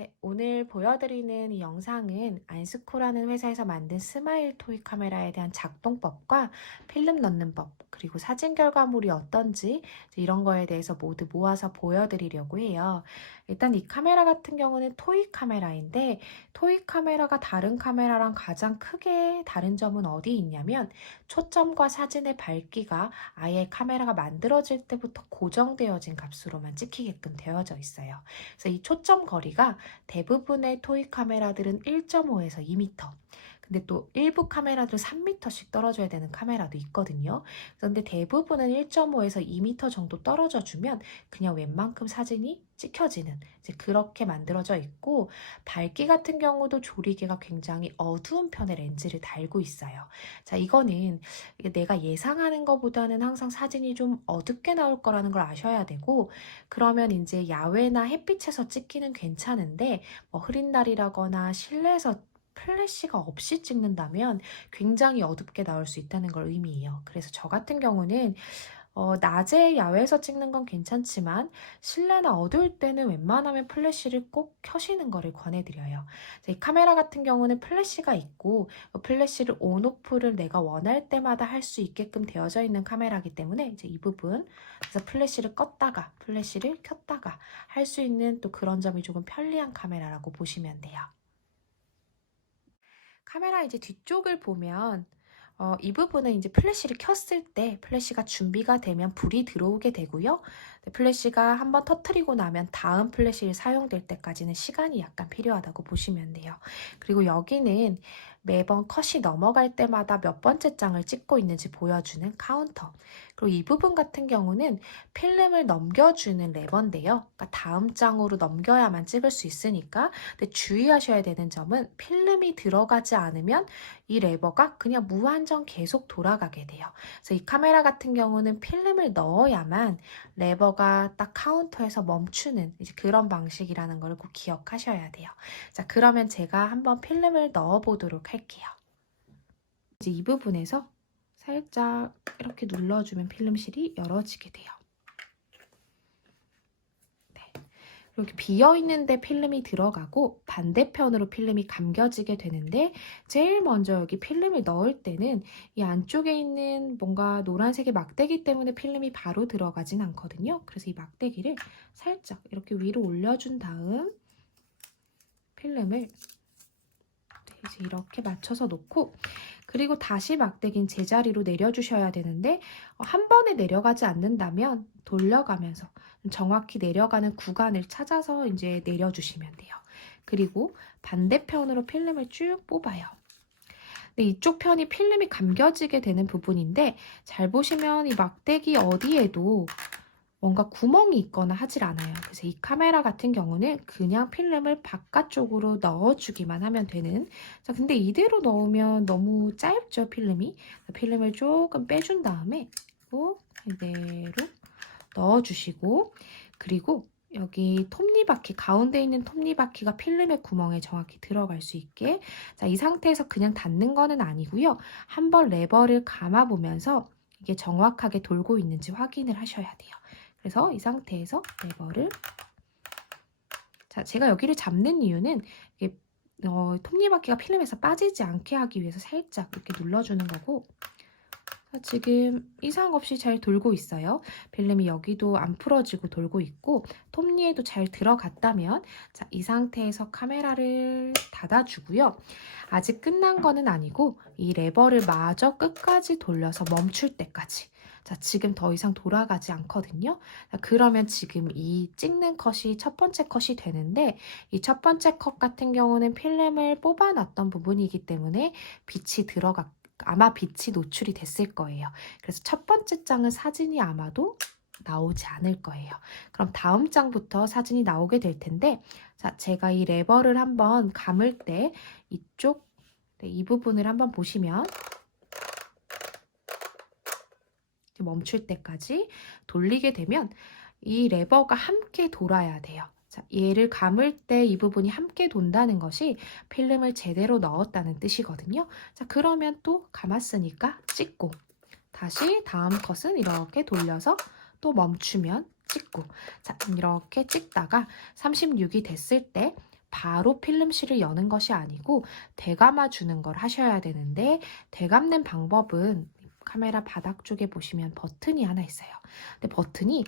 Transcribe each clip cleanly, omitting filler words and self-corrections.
네, 오늘 보여드리는 이 영상은 안스코라는 회사에서 만든 스마일 토이 카메라에 대한 작동법과 필름 넣는 법, 그리고 사진 결과물이 어떤지 이런 거에 대해서 모두 모아서 보여드리려고 해요. 일단 이 카메라 같은 경우는 토이 카메라인데 토이 카메라가 다른 카메라랑 가장 크게 다른 점은 어디 있냐면 초점과 사진의 밝기가 아예 카메라가 만들어질 때부터 고정되어진 값으로만 찍히게끔 되어져 있어요. 그래서 이 초점 거리가 대부분의 토이 카메라들은 1.5에서 2m. 근데 또 일부 카메라들 3m씩 떨어져야 되는 카메라도 있거든요. 그런데 대부분은 1.5에서 2m 정도 떨어져 주면 그냥 웬만큼 사진이 찍혀지는 이제 그렇게 만들어져 있고, 밝기 같은 경우도 조리개가 굉장히 어두운 편의 렌즈를 달고 있어요. 자, 이거는 내가 예상하는 것보다는 항상 사진이 좀 어둡게 나올 거라는 걸 아셔야 되고, 그러면 이제 야외나 햇빛에서 찍기는 괜찮은데 뭐 흐린 날이라거나 실내에서 플래시가 없이 찍는다면 굉장히 어둡게 나올 수 있다는 걸 의미해요. 그래서 저 같은 경우는 낮에 야외에서 찍는 건 괜찮지만 실내나 어두울 때는 웬만하면 플래시를 꼭 켜시는 거를 권해드려요. 이 카메라 같은 경우는 플래시가 있고 플래시를 온, 오프를 내가 원할 때마다 할 수 있게끔 되어져 있는 카메라이기 때문에 이제 이 부분, 그래서 플래시를 껐다가 플래시를 켰다가 할 수 있는 또 그런 점이 조금 편리한 카메라라고 보시면 돼요. 카메라 이제 뒤쪽을 보면 이 부분은 이제 플래시를 켰을 때 플래시가 준비가 되면 불이 들어오게 되고요. 플래시가 한번 터트리고 나면 다음 플래시를 사용될 때까지는 시간이 약간 필요하다고 보시면 돼요. 그리고 여기는 매번 컷이 넘어갈 때마다 몇 번째 장을 찍고 있는지 보여주는 카운터. 그리고 이 부분 같은 경우는 필름을 넘겨주는 레버인데요. 그러니까 다음 장으로 넘겨야만 찍을 수 있으니까, 근데 주의하셔야 되는 점은 필름이 들어가지 않으면 이 레버가 그냥 무한정 계속 돌아가게 돼요. 그래서 이 카메라 같은 경우는 필름을 넣어야만 레버가 딱 카운터에서 멈추는 이제 그런 방식이라는 걸 꼭 기억하셔야 돼요. 자, 그러면 제가 한번 필름을 넣어 보도록 할게요. 이제 이 부분에서 살짝 이렇게 눌러주면 필름실이 열어지게 돼요. 이렇게 비어있는데 필름이 들어가고 반대편으로 필름이 감겨지게 되는데, 제일 먼저 여기 필름을 넣을 때는 이 안쪽에 있는 뭔가 노란색의 막대기 때문에 필름이 바로 들어가진 않거든요. 그래서 이 막대기를 살짝 이렇게 위로 올려준 다음 필름을 이제 이렇게 맞춰서 놓고, 그리고 다시 막대기는 제자리로 내려주셔야 되는데 한 번에 내려가지 않는다면 돌려가면서 정확히 내려가는 구간을 찾아서 이제 내려주시면 돼요. 그리고 반대편으로 필름을 쭉 뽑아요. 근데 이쪽 편이 필름이 감겨지게 되는 부분인데, 잘 보시면 이 막대기 어디에도 뭔가 구멍이 있거나 하질 않아요. 그래서 이 카메라 같은 경우는 그냥 필름을 바깥쪽으로 넣어주기만 하면 되는. 자, 근데 이대로 넣으면 너무 짧죠, 필름이. 필름을 조금 빼준 다음에 이대로 넣어주시고, 그리고 여기 톱니바퀴, 가운데 있는 톱니바퀴가 필름의 구멍에 정확히 들어갈 수 있게, 자, 이 상태에서 그냥 닫는 거는 아니고요. 한번 레버를 감아보면서 이게 정확하게 돌고 있는지 확인을 하셔야 돼요. 그래서 이 상태에서 레버를, 자, 제가 여기를 잡는 이유는 이게 톱니바퀴가 필름에서 빠지지 않게 하기 위해서 살짝 이렇게 눌러주는 거고, 지금 이상 없이 잘 돌고 있어요. 필름이 여기도 안 풀어지고 돌고 있고 톱니에도 잘 들어갔다면, 자, 이 상태에서 카메라를 닫아주고요. 아직 끝난 거는 아니고 이 레버를 마저 끝까지 돌려서 멈출 때까지. 자, 지금 더 이상 돌아가지 않거든요. 자, 그러면 지금 이 찍는 컷이 첫 번째 컷이 되는데, 이 첫 번째 컷 같은 경우는 필름을 뽑아놨던 부분이기 때문에 빛이 아마 빛이 노출이 됐을 거예요. 그래서 첫 번째 장은 사진이 아마도 나오지 않을 거예요. 그럼 다음 장부터 사진이 나오게 될 텐데, 자, 제가 이 레버를 한번 감을 때 이쪽, 이 부분을 한번 보시면 멈출 때까지 돌리게 되면 이 레버가 함께 돌아야 돼요. 자, 얘를 감을 때 이 부분이 함께 돈다는 것이 필름을 제대로 넣었다는 뜻이거든요. 자, 그러면 또 감았으니까 찍고, 다시 다음 컷은 이렇게 돌려서 또 멈추면 찍고, 자, 이렇게 찍다가 36이 됐을 때 바로 필름실을 여는 것이 아니고 되감아 주는 걸 하셔야 되는데, 되감는 방법은 카메라 바닥 쪽에 보시면 버튼이 하나 있어요. 근데 버튼이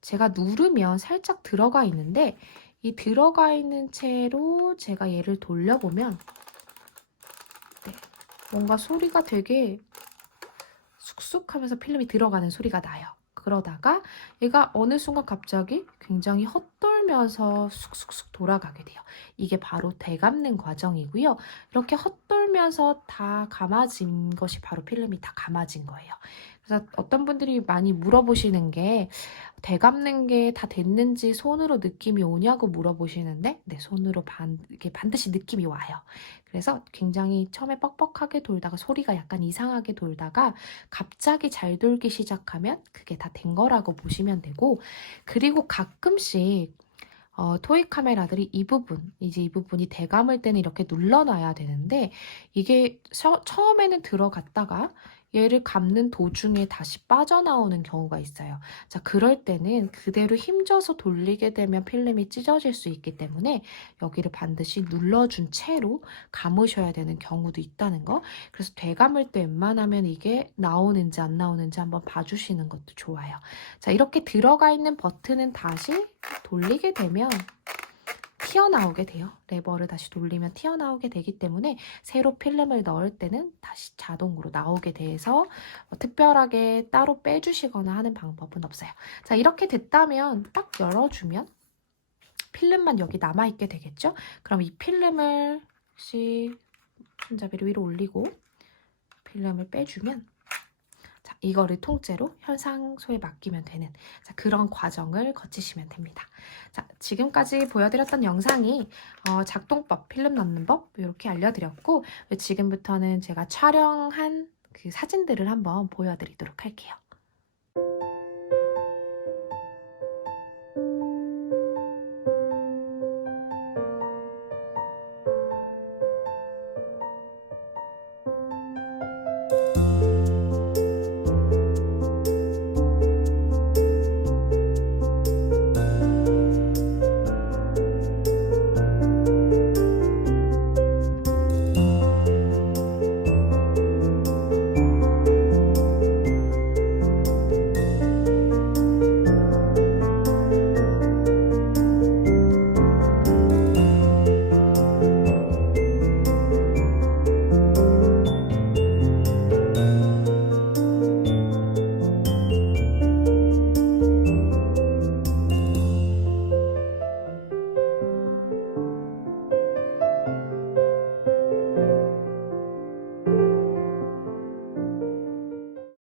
제가 누르면 살짝 들어가 있는데, 이 들어가 있는 채로 제가 얘를 돌려보면 네, 뭔가 소리가 되게 쑥쑥 하면서 필름이 들어가는 소리가 나요. 그러다가 얘가 어느 순간 갑자기 굉장히 헛돌면서 쑥쑥쑥 돌아가게 돼요. 이게 바로 되감는 과정이고요. 이렇게 헛돌면서 다 감아진 것이 바로 필름이 다 감아진 거예요. 그래서 어떤 분들이 많이 물어보시는 게 되감는 게 다 됐는지 손으로 느낌이 오냐고 물어보시는데, 네, 손으로 이렇게 반드시 느낌이 와요. 그래서 굉장히 처음에 뻑뻑하게 돌다가 소리가 약간 이상하게 돌다가 갑자기 잘 돌기 시작하면 그게 다 된 거라고 보시면 되고, 그리고 가끔씩 토이 카메라들이 이 부분이 되감을 때는 이렇게 눌러놔야 되는데, 이게 처음에는 들어갔다가 얘를 감는 도중에 다시 빠져나오는 경우가 있어요. 자, 그럴 때는 그대로 힘줘서 돌리게 되면 필름이 찢어질 수 있기 때문에 여기를 반드시 눌러준 채로 감으셔야 되는 경우도 있다는 거. 그래서 되감을 때 웬만하면 이게 나오는지 안 나오는지 한번 봐주시는 것도 좋아요. 자, 이렇게 들어가 있는 버튼은 다시 돌리게 되면 튀어나오게 돼요. 레버를 다시 돌리면 튀어나오게 되기 때문에 새로 필름을 넣을 때는 다시 자동으로 나오게 돼서 특별하게 따로 빼주시거나 하는 방법은 없어요. 자, 이렇게 됐다면 딱 열어주면 필름만 여기 남아있게 되겠죠? 그럼 이 필름을 혹시 손잡이를 위로 올리고 필름을 빼주면, 자, 이거를 통째로 현상소에 맡기면 되는, 자, 그런 과정을 거치시면 됩니다. 자, 지금까지 보여드렸던 영상이 작동법, 필름 넣는 법 이렇게 알려드렸고, 지금부터는 제가 촬영한 그 사진들을 한번 보여드리도록 할게요.